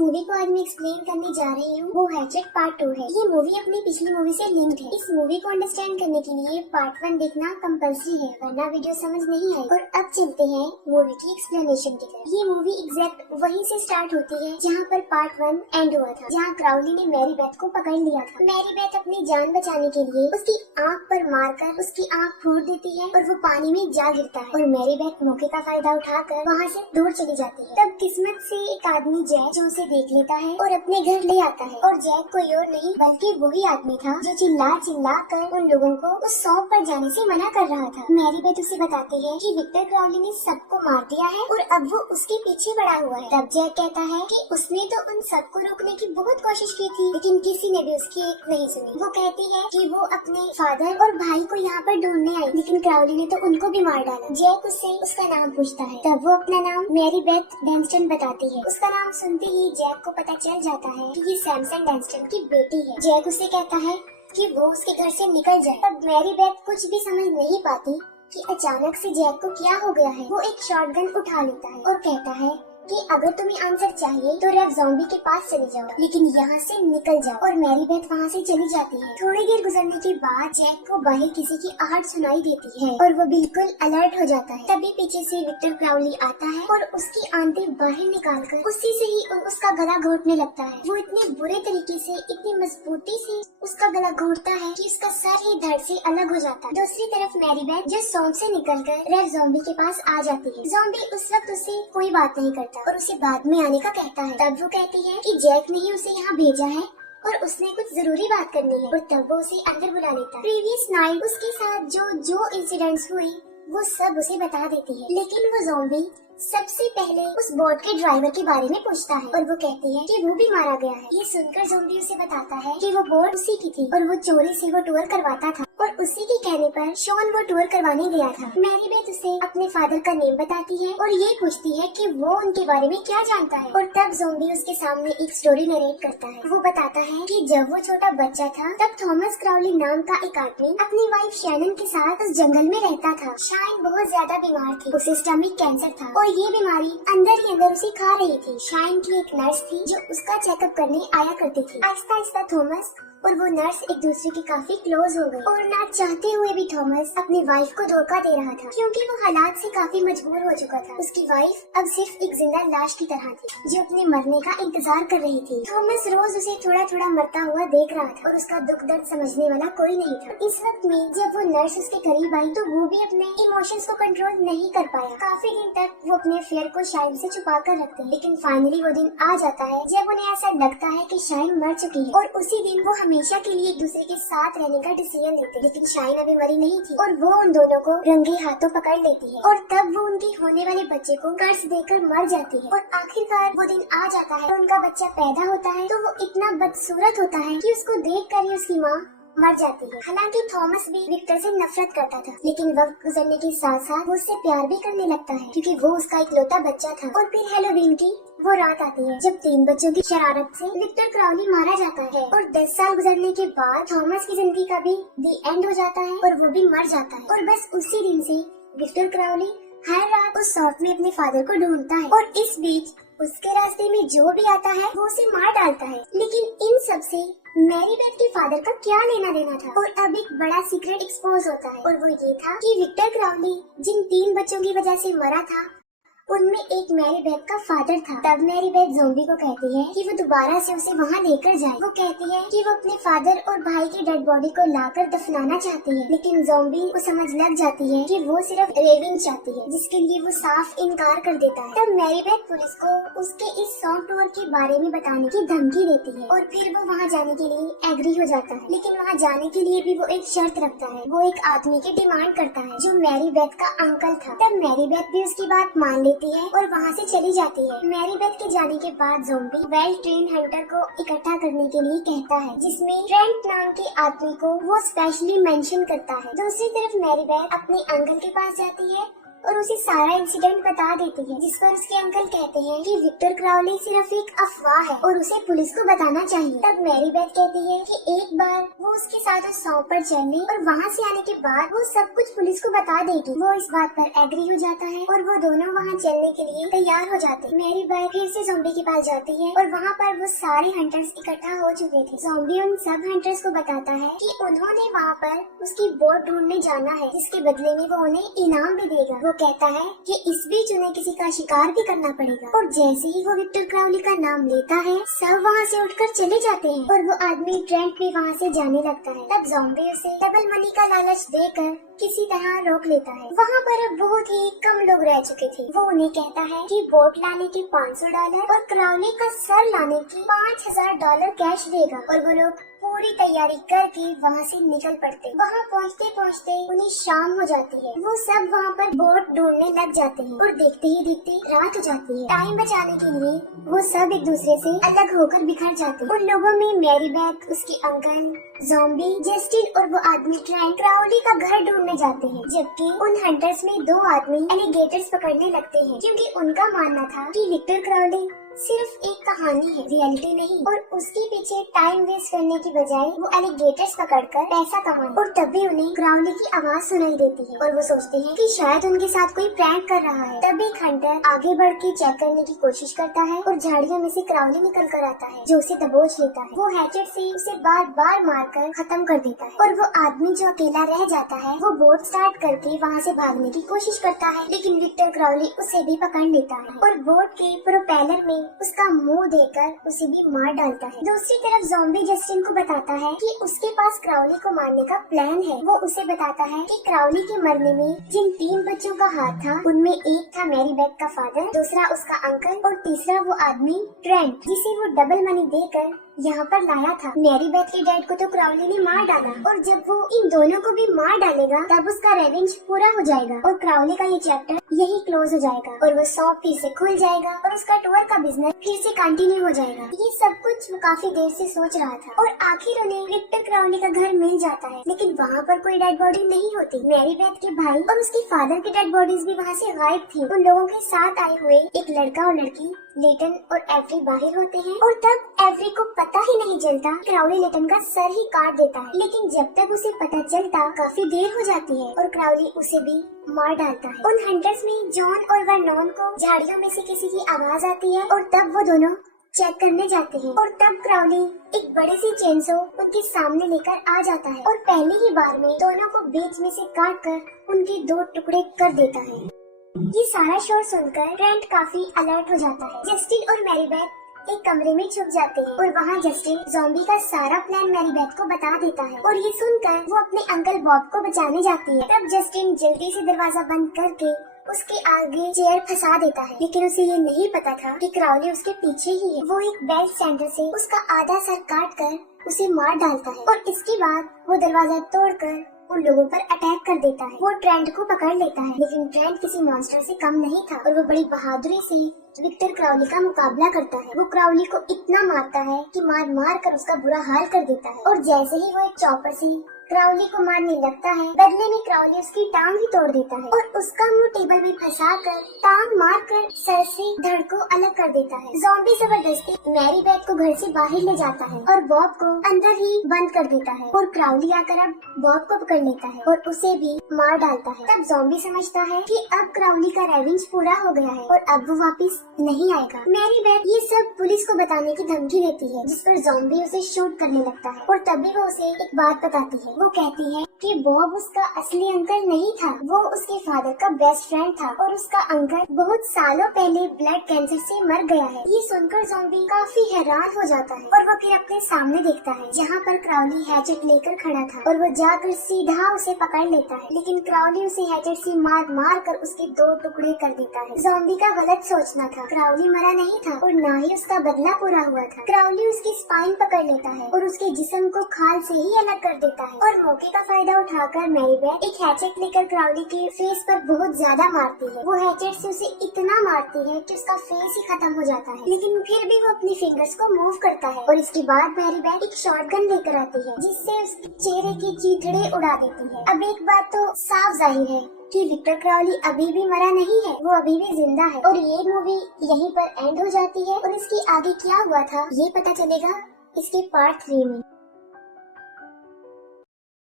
Movie को आज मैं एक्सप्लेन करने जा रही हूँ वो हैचेट पार्ट 2 है। ये मूवी अपनी पिछली मूवी से लिंक्ड है। इस मूवी को अंडरस्टैंड करने के लिए पार्ट 1 देखना कंपल्सरी है, वरना वीडियो समझ नहीं आएगी। और अब चलते हैं मूवी की एक्सप्लेनेशन की तरफ। ये मूवी एग्जैक्ट वहीं से स्टार्ट होती है जहाँ पर पार्ट 1 एंड हुआ था, जहाँ क्राउली ने मैरी बेथ को पकड़ लिया था। मैरी बेथ अपनी जान बचाने के लिए उसकी आँख पर मारकर उसकी आँख फोड़ देती है और वो पानी में जा गिरता है। और मैरी बेथ मौके का फायदा उठाकर वहाँ से दूर चली जाती है। तब किस्मत से एक आदमी जैक जो उसे देख लेता है और अपने घर ले आता है। और जैक कोई और नहीं बल्कि वही आदमी था जो चिल्ला कर उन लोगों को उस शॉप पर जाने से मना कर रहा था। मैरी बेथ उसे बताती है कि विक्टर क्राउली ने सबको मार दिया है और अब वो उसके पीछे पड़ा हुआ है। तब जैक कहता है कि उसने तो उन सबको रोकने की बहुत कोशिश की थी, लेकिन किसी ने भी उसकी एक नहीं सुनी। वो कहती है कि वो अपने फादर और भाई को यहाँ पर ढूंढने आई, लेकिन क्राउली ने तो उनको भी मार डाला। जैक उससे उसका नाम पूछता है, तब वो अपना नाम मैरी बेथ डैंस्टन बताती है। उसका नाम सुनते ही जैक को पता चल जाता है कि ये सैमसन डैंस्टन की बेटी है। जैक उसे कहता है कि वो उसके घर से निकल जाए। तब मैरी बेथ कुछ भी समझ नहीं पाती कि अचानक से जैक को क्या हो गया है। वो एक शॉटगन उठा लेता है और कहता है कि अगर तुम्हें आंसर चाहिए तो रेव ज़ॉम्बी के पास चले जाओ, लेकिन यहाँ से निकल जाओ। और मैरी बेथ वहाँ से चली जाती है। थोड़ी देर गुजरने के बाद जैक को बाहर किसी की आहट सुनाई देती है और वो बिल्कुल अलर्ट हो जाता है। तभी पीछे से विक्टर क्राउली आता है और उसकी आंटी बाहर निकालकर उसी से ही उसका गला घोटने लगता है। वो इतने बुरे तरीके से, इतनी मजबूती से उसका गला घोटता है कि उसका सर ही धड़ से अलग हो जाता है। दूसरी तरफ मैरी बेथ जो शॉप से निकलकर रेव ज़ॉम्बी के पास आ जाती है। ज़ॉम्बी उस वक्त उससे कोई बात नहीं करता और उसे बाद में आने का कहता है। तब वो कहती है कि जैक ने ही उसे यहाँ भेजा है और उसने कुछ जरूरी बात करनी है, और तब वो उसे अंदर बुला लेता है। प्रीवियस नाइट उसके साथ जो इंसिडेंट्स हुए वो सब उसे बता देती है, लेकिन वो ज़ॉम्बी सबसे पहले उस बोट के ड्राइवर के बारे में पूछता है और वो कहती है कि वो भी मारा गया है। ये सुनकर ज़ॉम्बी उसे बताता है कि वो बोट उसी की थी और वो चोरी से वो टूर करवाता था और उसी के कहने पर शॉन वो टूर करवाने गया था। मैरी बेथ उसे अपने फादर का नेम बताती है और ये पूछती है कि वो उनके बारे में क्या जानता है। और तब ज़ॉम्बी उसके सामने एक स्टोरी नरेट करता है। वो बताता है कि जब वो छोटा बच्चा था तब थॉमस क्राउली नाम का एक आदमी अपनी वाइफ शैनन के साथ उस जंगल में रहता था। शाइन बहुत ज्यादा बीमार थी, उसे स्टमक कैंसर था और ये बीमारी अंदर ही अंदर उसे खा रही थी। शाइन की एक नर्स थी जो उसका चेकअप करने आया करती थी। आहिस्ता आहिस्ता थॉमस और वो नर्स एक दूसरे के काफी क्लोज हो गए और ना चाहते हुए भी थॉमस अपनी वाइफ को धोखा दे रहा था, क्योंकि वो हालात से काफी मजबूर हो चुका था। उसकी वाइफ अब सिर्फ एक जिंदा लाश की तरह थी जो अपने मरने का इंतजार कर रही थी। थॉमस रोज उसे थोड़ा थोड़ा मरता हुआ देख रहा था और उसका दुख दर्द समझने वाला कोई नहीं था। इस वक्त में जब वो नर्स उसके करीब आई तो वो भी अपने इमोशंस को कंट्रोल नहीं कर पाया। काफी दिन तक वो अपने फेयर को शाइन से छुपा कर रखते हैं, लेकिन फाइनली वो दिन आ जाता है जब उन्हें ऐसा लगता है कि शाइन मर चुकी है और उसी दिन वो हमेशा के लिए एक दूसरे के साथ रहने का डिसीजन लेते। लेकिन शाइन अभी मरी नहीं थी और वो उन दोनों को रंगे हाथों पकड़ लेती है और तब वो उनके होने वाले बच्चे को कर्ज देकर मर जाती है। और आखिरकार वो दिन आ जाता है, तो उनका बच्चा पैदा होता है तो वो इतना बदसूरत होता है कि उसको देखकर ही उसकी माँ मर जाती है। हालांकि थॉमस भी विक्टर से नफरत करता था, लेकिन वक्त गुजरने के साथ साथ वो उससे प्यार भी करने लगता है, क्योंकि वो उसका इकलौता बच्चा था। और फिर हेलोवीन की वो रात आती है जब 3 बच्चों की शरारत से विक्टर क्राउली मारा जाता है और 10 साल गुजरने के बाद थॉमस की जिंदगी का भी दी एंड हो जाता है और वो भी मर जाता है। और बस उसी दिन से विक्टर क्राउली हर रात उस शॉप में अपने फादर को ढूंढता है और इस बीच उसके रास्ते में जो भी आता है वो उसे मार डालता है। लेकिन इन सब से मैरी बेथ के फादर का क्या लेना देना था। और अब एक बड़ा सीक्रेट एक्सपोज होता है और वो ये था कि विक्टर क्राउली जिन 3 बच्चों की वजह से मरा था उनमें एक मैरी बेथ का फादर था। तब मैरी बेथ ज़ॉम्बी को कहती है कि वो दोबारा से उसे वहाँ लेकर जाए। वो कहती है कि वो अपने फादर और भाई की डेड बॉडी को लाकर दफनाना चाहती है, लेकिन ज़ॉम्बी को समझ लग जाती है कि वो सिर्फ रेविंग चाहती है, जिसके लिए वो साफ इनकार कर देता है। तब मैरी बेथ पुलिस को उसके इस शॉप टूर के बारे में बताने की धमकी देती है और फिर वो वहाँ जाने के लिए एग्री हो जाता है, लेकिन वहाँ जाने के लिए भी वो एक शर्त रखता है। वो एक आदमी की डिमांड करता है जो मैरी बेथ का अंकल था। तब मैरी बेथ भी उसकी बात मान लेती है और वहाँ से चली जाती है। मैरी बेथ के जाने के बाद ज़ॉम्बी वेल ट्रेन हंटर को इकट्ठा करने के लिए कहता है, जिसमें ट्रेंट नाम के आदमी को वो स्पेशली मेंशन करता है। दूसरी तरफ मैरी बेथ अपने अंकल के पास जाती है और उसे सारा इंसिडेंट बता देती है, जिस पर उसके अंकल कहते हैं कि विक्टर क्राउली सिर्फ एक अफवाह है और उसे पुलिस को बताना चाहिए। तब मैरी बेथ कहती है कि एक बार वो उसके साथ उस सौंप पर चढ़ने और वहाँ से आने के बाद वो सब कुछ पुलिस को बता देगी। वो इस बात पर एग्री हो जाता है और वो दोनों वहाँ चलने के लिए तैयार हो जाते हैं। मैरी बेथ फिर से ज़ॉम्बी के पास जाती है और वहाँ पर वो सारे हंटर्स इकट्ठा हो चुके थे। ज़ॉम्बी उन सब हंटर्स को बताता है कि उन्होंने वहाँ पर उसकी बोट ढूंढने जाना है, जिसके बदले में वो उन्हें इनाम भी देगा। वो कहता है कि इस बीच उन्हें किसी का शिकार भी करना पड़ेगा। और जैसे ही वो विक्टर क्राउली का नाम लेता है, सब वहाँ से उठकर चले जाते हैं और वो आदमी ट्रेंट भी वहाँ से जाने लगता है। तब ज़ॉम्बी उसे डबल मनी का लालच देकर किसी तरह रोक लेता है। वहाँ पर अब बहुत ही कम लोग रह चुके थे। वो उन्हें कहता है कि बोट लाने के $500 और क्राउली का सर लाने के $5000 कैश देगा और वो लोग पूरी तैयारी करके वहाँ से निकल पड़ते। वहाँ पहुँचते पहुँचते उन्हें शाम हो जाती है। वो सब वहाँ पर बोट ढूंढने लग जाते हैं और देखते ही देखते रात हो जाती है। टाइम बचाने के लिए वो सब एक दूसरे से अलग होकर बिखर जाते हैं। उन लोगों में मैरी बेथ, उसके अंकल, ज़ॉम्बी, जस्टिन और वो आदमी ट्रेंट क्राउली का घर ढूंढने जाते हैं। जबकि उन हंटर्स में 2 आदमी एलिगेटर्स पकड़ने लगते हैं, क्योंकि उनका मानना था कि विक्टर क्राउली सिर्फ एक कहानी है, रियलिटी नहीं। और उसके पीछे टाइम वेस्ट करने की बजाय वो एलिगेटर्स पकड़कर पैसा कमाए। और तभी उन्हें क्राउली की आवाज सुनाई देती है और वो सोचते हैं कि शायद उनके साथ कोई प्रैंक कर रहा है। तब एक हंटर आगे बढ़ के चेक करने की कोशिश करता है और झाड़ियों में से क्राउली निकल कर आता है, जो उसे दबोच लेता है। वो हैचेट से उसे बार बार मारकर खत्म कर देता है और वो आदमी जो अकेला रह जाता है, वो बोट स्टार्ट करके वहाँ से भागने की कोशिश करता है, लेकिन विक्टर क्राउली उसे भी पकड़ लेता है और बोट के प्रोपेलर में उसका मुंह देकर उसे भी मार डालता है। दूसरी तरफ ज़ॉम्बी जस्टिन को बताता है कि उसके पास क्राउली को मारने का प्लान है। वो उसे बताता है कि क्राउली के मरने में जिन 3 बच्चों का हाथ था, उनमें एक था मैरी बेथ का फादर, दूसरा उसका अंकल और तीसरा वो आदमी ट्रेंट, जिसे वो डबल मनी देकर यहाँ पर लाया था। मैरी बेथ के डैड को तो क्राउली ने मार डाला और जब वो इन दोनों को भी मार डालेगा तब उसका रेवेंज पूरा हो जाएगा और क्राउली का ये चैप्टर यही क्लोज हो जाएगा और वो शॉप फिर से खुल जाएगा और उसका टूर का बिजनेस फिर से कंटिन्यू हो जाएगा। ये सब कुछ वो काफी देर से सोच रहा था और आखिर उन्हें विक्टर क्राउली का घर मिल जाता है, लेकिन वहाँ पर कोई डेड बॉडी नहीं होती। मैरी बेथ के भाई और उसके फादर की डेड बॉडीज भी वहाँ से गायब थी। उन लोगों के साथ आए हुए एक लड़का और लड़की लेटन और एवरी बाहर होते हैं और तब एवरी को पता ही नहीं चलता क्राउली लेटन का सर ही काट देता है, लेकिन जब तक उसे पता चलता काफी देर हो जाती है और क्राउली उसे भी मार डालता है। उन हंटर्स में जॉन और वर्नॉन को झाड़ियों में से किसी की आवाज आती है और तब वो दोनों चेक करने जाते हैं और तब क्राउली एक बड़ी सी चेनसो उनके सामने लेकर आ जाता है और पहली ही बार में दोनों को बीच में से काट कर उनके 2 टुकड़े कर देता है। ये सारा शोर सुनकर ट्रेंट काफी अलर्ट हो जाता है। जस्टिन और मैरी बेथ एक कमरे में छुप जाते हैं और वहाँ जस्टिन ज़ॉम्बी का सारा प्लान मैरी बेथ को बता देता है और ये सुनकर वो अपने अंकल बॉब को बचाने जाती है। तब जस्टिन जल्दी से दरवाजा बंद करके उसके आगे चेयर फंसा देता है, लेकिन उसे ये नहीं पता था कि क्राउली उसके पीछे ही है। वो एक बेल्ट स्टैंडर से उसका आधा सर काट कर उसे मार डालता है और इसके बाद वो दरवाजा तोड़कर उन लोगों पर अटैक कर देता है। वो ट्रेंट को पकड़ लेता है, लेकिन ट्रेंट किसी मॉन्स्टर से कम नहीं था और वो बड़ी बहादुरी से विक्टर क्राउली का मुकाबला करता है। वो क्राउली को इतना मारता है कि मार मार कर उसका बुरा हाल कर देता है और जैसे ही वो एक चॉपर से क्राउली को मारने लगता है, बदले में क्राउली उसकी टांग ही तोड़ देता है और उसका मुंह टेबल में फंसाकर टांग मारकर सर से धड़ को अलग कर देता है। ज़ॉम्बी जबरदस्ती मैरी बेथ को घर से बाहर ले जाता है और बॉब को अंदर ही बंद कर देता है और क्राउली आकर अब बॉब को पकड़ लेता है और उसे भी मार डालता है। तब ज़ॉम्बी समझता है कि अब क्राउली का रेवेंज पूरा हो गया है और अब वो वापस नहीं आएगा। मैरी बेथ ये सब पुलिस को बताने की धमकी देती है, जिस पर ज़ॉम्बी उसे शूट करने लगता है और तभी वो उसे एक बात बताती है। वो कहती है कि बॉब उसका असली अंकल नहीं था, वो उसके फादर का बेस्ट फ्रेंड था और उसका अंकल बहुत सालों पहले ब्लड कैंसर से मर गया है। ये सुनकर ज़ॉम्बी काफी हैरान हो जाता है और वो फिर अपने सामने देखता है जहाँ पर क्राउली हैचेट लेकर खड़ा था और वो जाकर सीधा उसे पकड़ लेता है, लेकिन क्राउली उसे हैचेट से मार मार कर उसके 2 टुकड़े कर देता है। ज़ॉम्बी का गलत सोचना था, क्राउली मरा नहीं था और न ही उसका बदला पूरा हुआ था। क्राउली उसकी स्पाइन पकड़ लेता है और उसके जिस्म को खाल से ही अलग कर देता है और मौके का फायदा उठाकर मैरी बेथ एक हैचेट लेकर क्राउली के फेस पर बहुत ज्यादा मारती है। वो हैचेट से उसे इतना मारती है कि उसका फेस ही खत्म हो जाता है, लेकिन फिर भी वो अपनी फिंगर्स को मूव करता है और इसके बाद मैरी बेथ एक शॉटगन लेकर आती है, जिससे उसके चेहरे की चीथड़े उड़ा देती है। अब एक बात तो साफ जाहिर है कि विक्टर क्राउली अभी भी मरा नहीं है, वो अभी भी जिंदा है। और ये मूवी यहीं पर एंड हो जाती है और इसकी आगे क्या हुआ था ये पता चलेगा इसके पार्ट 3 में।